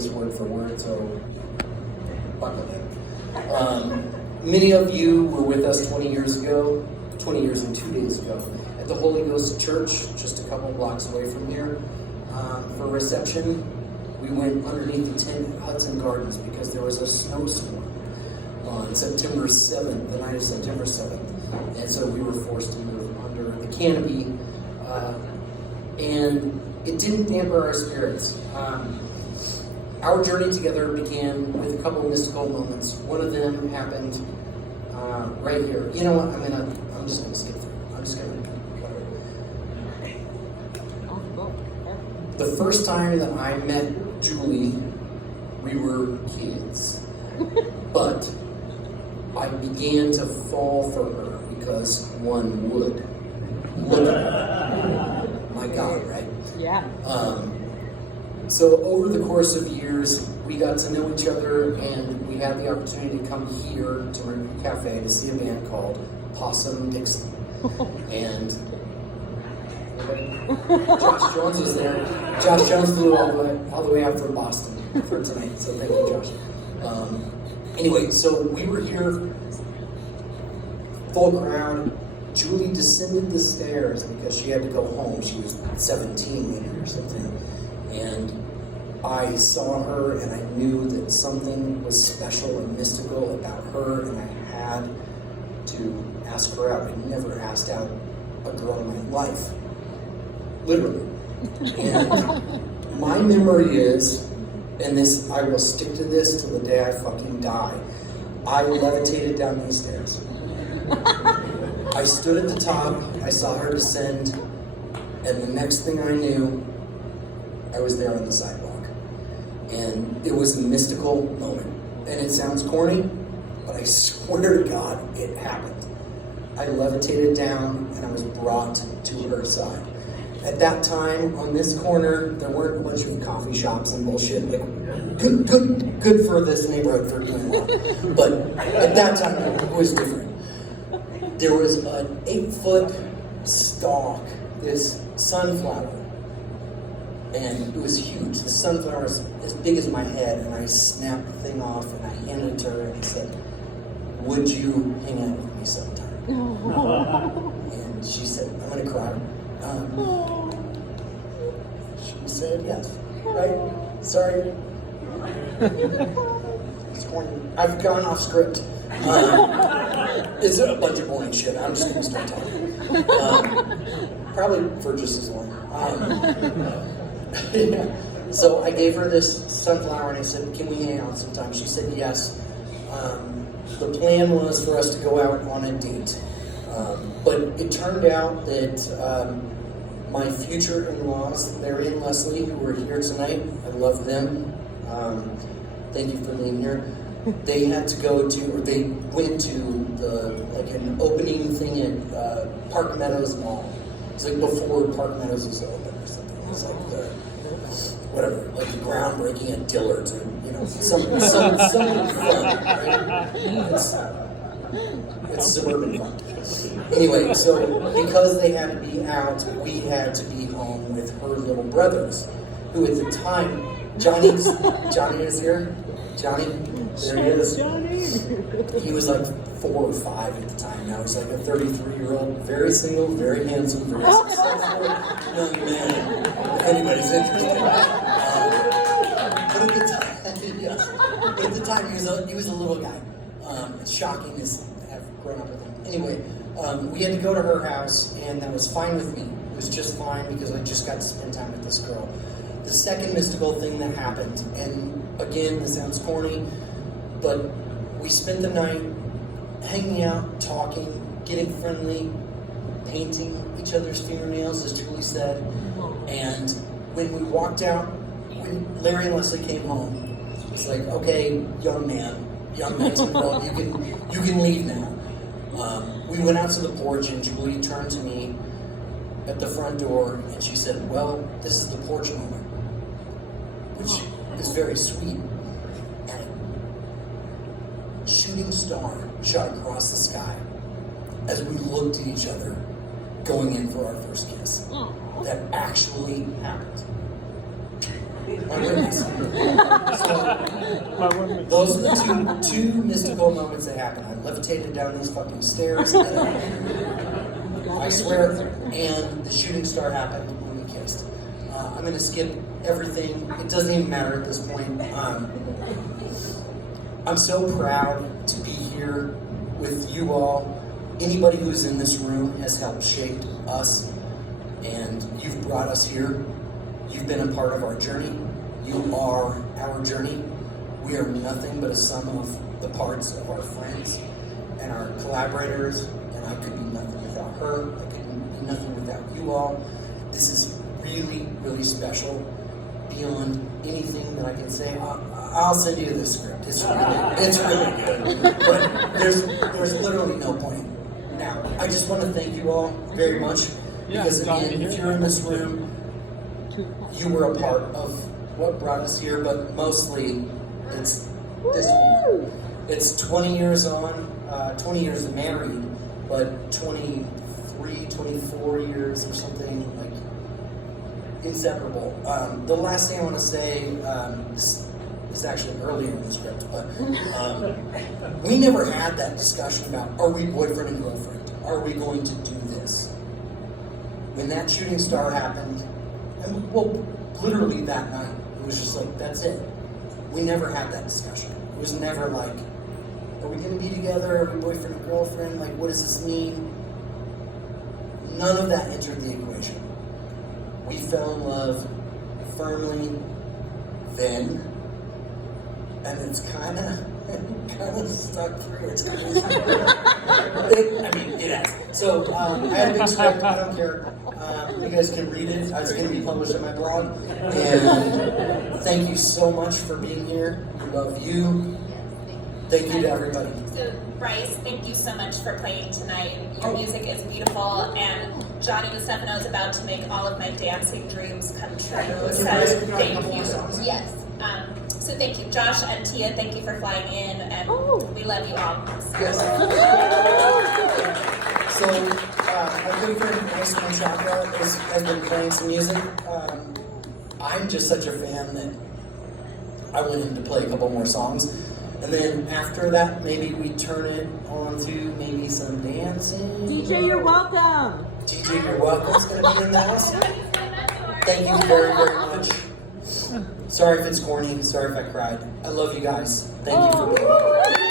this word for word, so buckle in. Many of you were with us 20 years and 2 days ago, at the Holy Ghost Church, just a couple blocks away from here. For reception, we went underneath the tent at Hudson Gardens because there was a snowstorm on September 7th, the night of September 7th. And so we were forced to move under the canopy. And it didn't damper our spirits. Our journey together began with a couple of mystical moments. One of them happened right here. You know what? I'm just going to skip through. I'm just going to. The first time that I met Julie, we were kids. But I began to fall for her because one would. Look at her. My God, right? Yeah. So over the course of years, we got to know each other, and we had the opportunity to come here to Review Cafe to see a band called Possum Dixon. And Josh Jones was there. Josh Jones flew all the way out from Boston for tonight, so thank you, Josh. Anyway, so we were here, full crowd. Julie descended the stairs because she had to go home. She was 17 maybe or something. And I saw her and I knew that something was special and mystical about her, and I had to ask her out. I never asked out a girl in my life. Literally. And my memory is, and this, I will stick to this till the day I fucking die, I levitated down these stairs. I stood at the top, I saw her descend, and the next thing I knew, I was there on the sidewalk. And it was a mystical moment. And it sounds corny, but I swear to God, it happened. I levitated down and I was brought to her side. At that time, on this corner, there weren't a bunch of coffee shops and bullshit. Like, good for this neighborhood for doing well. But at that time, it was different. There was an 8-foot stalk, this sunflower. And it was huge. The sunflower was as big as my head, and I snapped the thing off and I handed it to her and I said, "Would you hang out with me sometime?" And she said, "I'm going to cry." She said yes. Right? Sorry. It's corny. I've gone off script. It's a bunch of boring shit. I'm just going to start talking. Probably for just as long. Yeah. So I gave her this sunflower and I said, "Can we hang out sometime?" She said yes. The plan was for us to go out on a date. But it turned out that my future in-laws, Larry and Leslie, who were here tonight, I love them. Thank you for being here. They had to go to, or they went to an opening thing at Park Meadows Mall. It's like before Park Meadows was open or something. It was like the groundbreaking at Dillard's, or something fun, right? It's suburban fun. Anyway, so because they had to be out, we had to be home with her little brothers, who at the time, Johnny is here. Johnny, there he is. He was like 4 or 5 at the time. Now he's like a 33-year-old, very single, very handsome, very successful young man. If anybody's interested. But at the time, he was a little guy. It's shocking to have grown up with him. Anyway, we had to go to her house, and that was fine with me. It was just fine because I just got to spend time with this girl. The second mystical thing that happened, and again, this sounds corny, but we spent the night hanging out, talking, getting friendly, painting each other's fingernails, as Julie said. And when we walked out, when Larry and Leslie came home, it was like, "Okay, young man's involved, you can leave now." We went out to the porch, and Julie turned to me at the front door, and she said, "Well, this is the porch moment," which is very sweet. And a shooting star shot across the sky as we looked at each other going in for our first kiss. That actually happened. My witness. So, those are the two mystical moments that happened. I levitated down these fucking stairs, and I swear, and the shooting star happened when we kissed. I'm going to skip everything. It doesn't even matter at this point. I'm so proud to be here with you all. Anybody who's in this room has helped shape us, and you've brought us here. You've been a part of our journey. You are our journey. We are nothing but a sum of the parts of our friends and our collaborators, and I could be nothing without her. I could be nothing without you all. This is really, really special. Beyond anything that I can say, I'll send you the script. It's really good. But there's literally no point. Now, I just want to thank you all very much, because again, if you're in this room, you were a part of what brought us here, but mostly it's this one. It's 20 years on, 20 years married, but 23, 24 years or something, like, inseparable. The last thing I want to say, this is actually earlier in the script, but we never had that discussion about, are we boyfriend and girlfriend? Are we going to do this? When that shooting star happened, and well, literally that night, it was just like, that's it. We never had that discussion. It was never like, are we going to be together? Are we boyfriend and girlfriend? Like, what does this mean? None of that entered the equation. We fell in love firmly then, and it's kind of stuck through. It's crazy. It has. So I had a big script. I don't care. You guys can read it. It's going to be published on my blog. And thank you so much for being here. We love you. Thank you to everybody. So, Bryce, thank you so much for playing tonight. Your music is beautiful, and Johnny DeStefano is about to make all of my dancing dreams come true. So, thank you. Yes. So, thank you, Josh and Tia. Thank you for flying in, and we love you all. Yes. So, my good friend Bryce Manchaka has been playing some music. I'm just such a fan that I went in to play a couple more songs. And then after that, maybe we turn it on to maybe some dancing. DJ, you're welcome. DJ, you're welcome. It's going to be in the house. Thank you very, very much. Sorry if it's corny. Sorry if I cried. I love you guys. Thank you for being here.